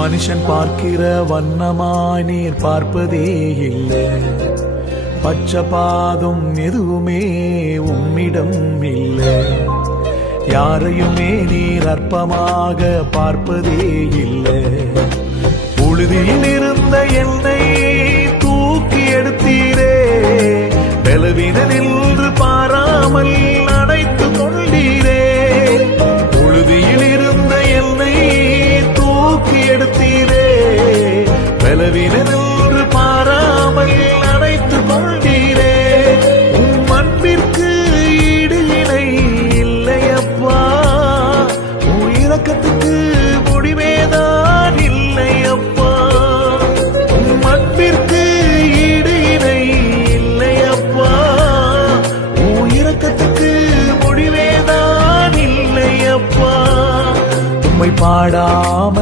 மனுஷன் பார்க்கிற வண்ணமாய் நீர் பார்ப்பதே இல்லை. பச்சபாதம் எதுவுமே உம்மிடம் இல்லை. யாரையுமே நீர் அற்பமாக பார்ப்பதே இல்லை. புழுதியில் இருந்த என்னை தூக்கி எடுத்தீரே. பலவீன நின்று பாராமல் பலவீன பாராமல் அனைத்து கொண்டீரே உம் அன்பிற்கு ஈடு இணை இல்லையப்பா. உன் இரக்கத்துக்கு முடிவேதான் இல்லையப்பா. உம் அன்பிற்கு ஈடு இணை இல்லையப்பா. உன் இரக்கத்துக்கு முடிவேதான் இல்லையப்பா. உம்மை பாடாம